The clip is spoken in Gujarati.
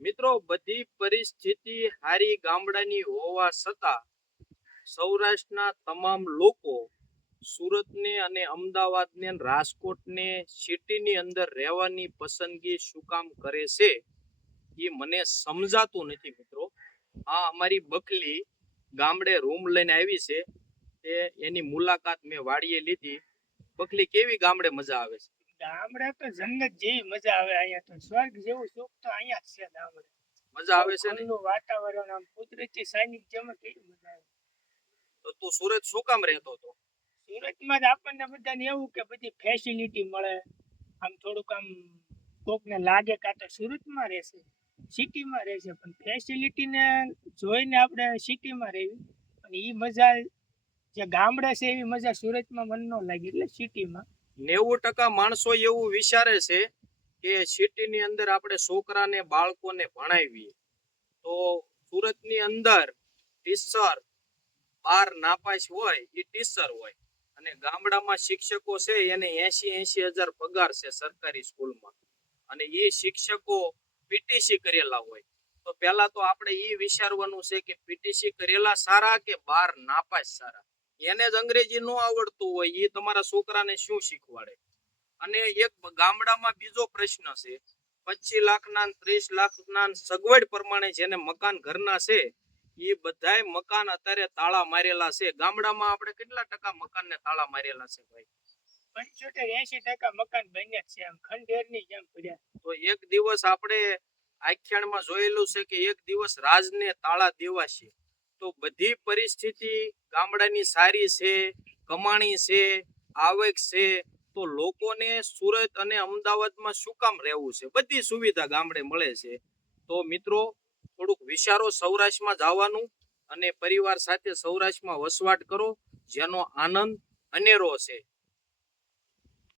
મિત્રો, બધી પરિસ્થિતિ હારી ગામડાની હોવા છતાં સૌરાષ્ટ્રના તમામ લોકો સુરતને અને અમદાવાદને રાજકોટને સિટીની અંદર રહેવાની પસંદગી શું કામ કરે છે એ મને સમજાતું નથી મિત્રો. આ અમારી બકલી ગામડે રૂમ લઈને આવી છે. તે એની મુલાકાત મેં વાડીએ લીધી. બકલી કેવી ગામડે મજા આવે છે? ગામડે તો જન્નત જેવી મજા આવે અહીંયા તો. સ્વર્ગ જેવું સુખ તો અહીંયા જ છે ગામડે. મજા આવે છે ને? વાતાવરણ આમ કુદરતી સાનિધ્યમાં કેવી મજા આવે. તો તું સુરત શું કામ રહેતો હતો? સુરતમાં જ આપણને બધાને એવું કે બધી ફેસિલિટી મળે. આમ થોડુંક આમ કોકને લાગે કાં તો સુરતમાં રહેશે. સિટીમાં રહેશે પણ ફેસિલિટીને જોઈને આપણે સિટીમાં રહેવી અને એ મજા જે ગામડે છે એવી મજા સુરતમાં મન ન લાગે એટલે સિટીમાં નેવું ટકા માણસો એવું વિચારે છે કે સિટીની અંદર આપણે છોકરાને, બાળકોને ભણાવીએ. તો સુરતની અંદર ટીચર બાર નાપાસ હોય એ ટીચર હોય. અને ગામડામાં શિક્ષકો છે, એને એસી એસી હજાર પગાર છે સરકારી સ્કૂલમાં. અને એ શિક્ષકો પીટીસી કરેલા હોય. તો પહેલા તો આપણે એ વિચારવાનું છે કે પીટીસી કરેલા સારા કે બાર નાપાસ સારા? એને જ અંગ્રેજી ન આવડતું હોય એ તમારા છોકરાને શું શીખવાડે? અને એક ગામડામાં બીજો પ્રશ્ન છે પચીસ લાખના ત્રીસ લાખના સગવડ પ્રમાણે જેને મકાન ઘરના છે એ બધાય મકાન અત્યારે તાળા મારેલા છે. ગામડામાં આપણે કેટલા ટકા મકાનને તાળા મારેલા છે ભાઈ? પંચોતેર એસી ટકા મકાન બન્યા છે આમ ખંડેરની જેમ પડ્યા. તો એક દિવસ આપણે આખ્યાનમાં જોયેલું છે કે એક દિવસ રાજને તાળા દેવાશે. તો બધી પરિસ્થિતિ ગામડાની સારી છે, કમાણી છે, આવક છે, તો લોકોને સુરત અને અમદાવાદમાં શું કામ રહેવું છે? બધી સુવિધા ગામડે મળે છે. તો મિત્રો, થોડુંક વિચારો સૌરાષ્ટ્રમાં જવાનું અને પરિવાર સાથે સૌરાષ્ટ્રમાં વસવાટ કરો, જેનો આનંદ અનેરો છે.